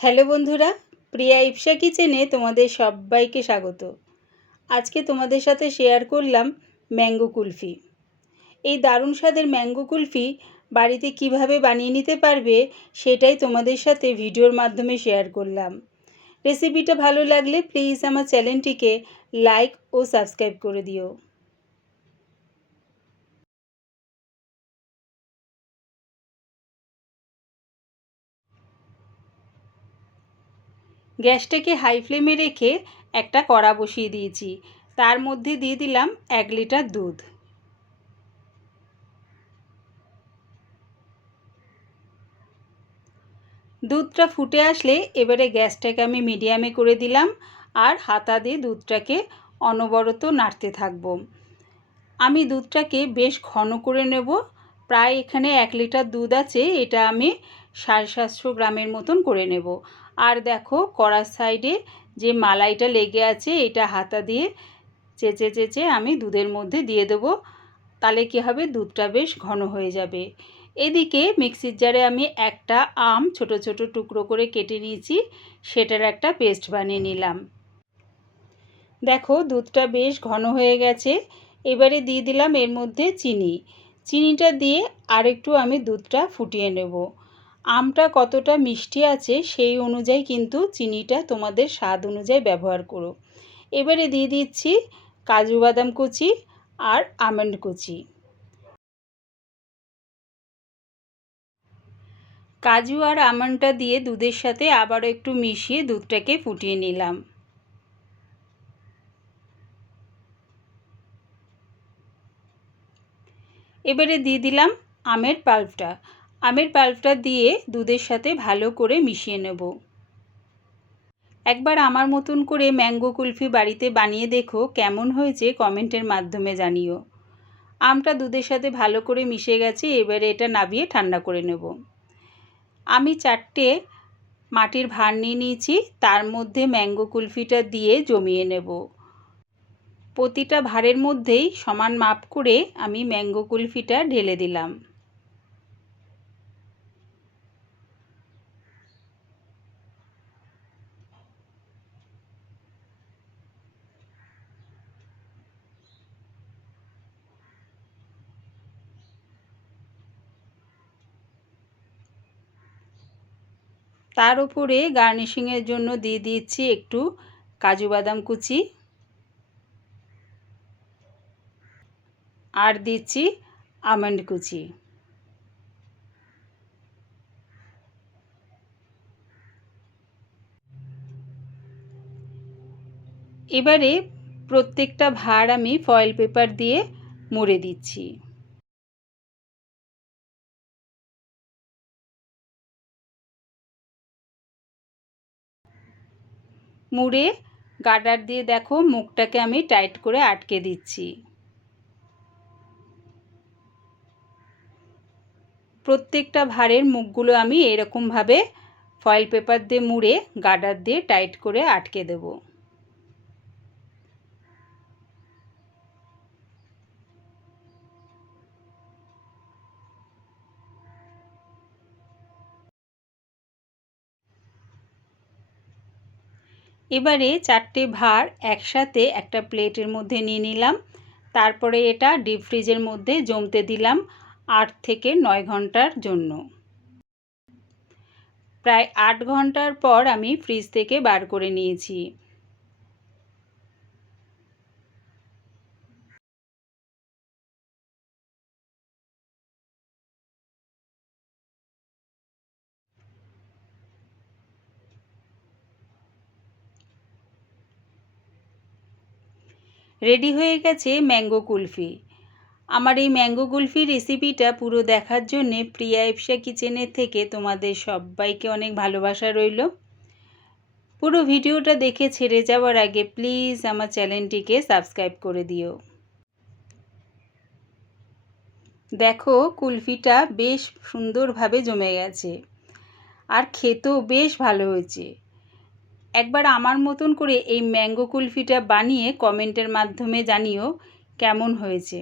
Hello বন্ধুরা, প্রিয়া ইপসা কিচেনে তোমাদের সবাইকে স্বাগত। আজকে তোমাদের সাথে শেয়ার করলাম ম্যাঙ্গো কুলফি। এই দারুণ স্বাদের ম্যাঙ্গো কুলফি বাড়িতে কিভাবে বানিয়ে নিতে পারবে সেটাই তোমাদের সাথে ভিডিওর মাধ্যমে শেয়ার করলাম। রেসিপিটা ভালো লাগলে প্লিজ আমার চ্যানেলটিকে লাইক ও সাবস্ক্রাইব করে দিও। গ্যাসটাকে হাই ফ্লেমে রেখে একটা কড়া বসিয়ে দিয়েছি। তার মধ্যে দিয়ে দিলাম 1 লিটার দুধ। দুধটা ফুটে আসলে এবারে গ্যাসটাকে আমি মিডিয়ামে করে দিলাম আর হাতা দিয়ে দুধটাকে অনবরত নাড়তে থাকব। আমি দুধটাকে বেশ ঘন করে নেব। প্রায় এখানে 1 লিটার দুধ আছে, এটা আমি 750 গ্রামের মতন করে নেব। আর দেখো কড়ার সাইডে যে মালাইটা লেগে আছে এটা হাতা দিয়ে চেঁচে চেঁচে আমি দুধের মধ্যে দিয়ে দেবো। তাহলে কী হবে, দুধটা বেশ ঘন হয়ে যাবে। এদিকে মিক্সির জারে আমি একটা আম ছোট ছোট টুকরো করে কেটে নিয়েছি, সেটার একটা পেস্ট বানিয়ে নিলাম। দেখো দুধটা বেশ ঘন হয়ে গেছে। এবারে দিয়ে দিলাম এর মধ্যে চিনি। চিনিটা দিয়ে আরেকটু আমি দুধটা ফুটিয়ে নেব। আমটা কতটা মিষ্টি আছে সেই অনুযায়ী কিন্তু চিনিটা তোমাদের স্বাদ অনুযায়ী ব্যবহার করো। এবারে দিয়ে দিচ্ছি কাজু বাদাম কুচি আর আমন্ড কুচি। কাজু আর আমন্ডটা দিয়ে দুধের সাথে আবারও একটু মিশিয়ে দুধটাকে ফুটিয়ে নিলাম। এবারে দিয়ে দিলাম আমের পাল্পটা। আমের পাল্পটা দিয়ে দুধের সাথে ভালো করে মিশিয়ে নেব। একবার আমার মতন করে ম্যাঙ্গো কুলফি বাড়িতে বানিয়ে দেখো, কেমন হয়েছে কমেন্টের মাধ্যমে জানিও। আমটা দুধের সাথে ভালো করে মিশে গেছে, এবারে এটা নামিয়ে ঠান্ডা করে নেব। আমি 4টে মাটির ভাঁড় নিয়ে নিয়েছি, তার মধ্যে ম্যাঙ্গো কুলফিটা দিয়ে জমিয়ে নেব। প্রতিটা ভাঁড়ের মধ্যেই সমান মাপ করে আমি ম্যাঙ্গো কুলফিটা ঢেলে দিলাম। তার উপরে গার্নিশিংয়ের জন্য দিয়ে দিচ্ছি একটু কাজু বাদাম কুচি আর দিচ্ছি আমন্ড কুচি। এবারে প্রত্যেকটা ভাঁড় আমি ফয়েল পেপার দিয়ে মুড়ে দিচ্ছি। মুড়ে গার্ডার দিয়ে দেখো মুখটাকে আমি টাইট করে আটকে দিচ্ছি। প্রত্যেকটা ভাঁড়ের মুখগুলো আমি এরকমভাবে ফয়েল পেপার দিয়ে মুড়ে গার্ডার দিয়ে টাইট করে আটকে দেব। এবারে 4টে ভাঁড় একসাথে একটা প্লেটের মধ্যে নিয়ে নিলাম। তারপরে এটা ডিপ ফ্রিজের মধ্যে জমতে দিলাম 8 থেকে 9 ঘন্টার জন্য। প্রায় 8 ঘন্টার পর আমি ফ্রিজ থেকে বার করে নিয়েছি। রেডি হয়ে গেছে ম্যাঙ্গো কুলফি। আমার এই ম্যাঙ্গো কুলফি রেসিপিটা পুরো দেখার জন্যে প্রিয়া ইপসা কিচেনের থেকে তোমাদের সবাইকে অনেক ভালোবাসা রইল। পুরো ভিডিওটা দেখে ছেড়ে যাওয়ার আগে প্লিজ আমার চ্যানেলটিকে সাবস্ক্রাইব করে দিও। দেখো কুলফিটা বেশ সুন্দরভাবে জমে গেছে আর খেতেও বেশ ভালো হয়েছে। একবার আমার মতন করে এই ম্যাঙ্গো কুলফিটা বানিয়ে কমেন্টের মাধ্যমে জানিও কেমন হয়েছে।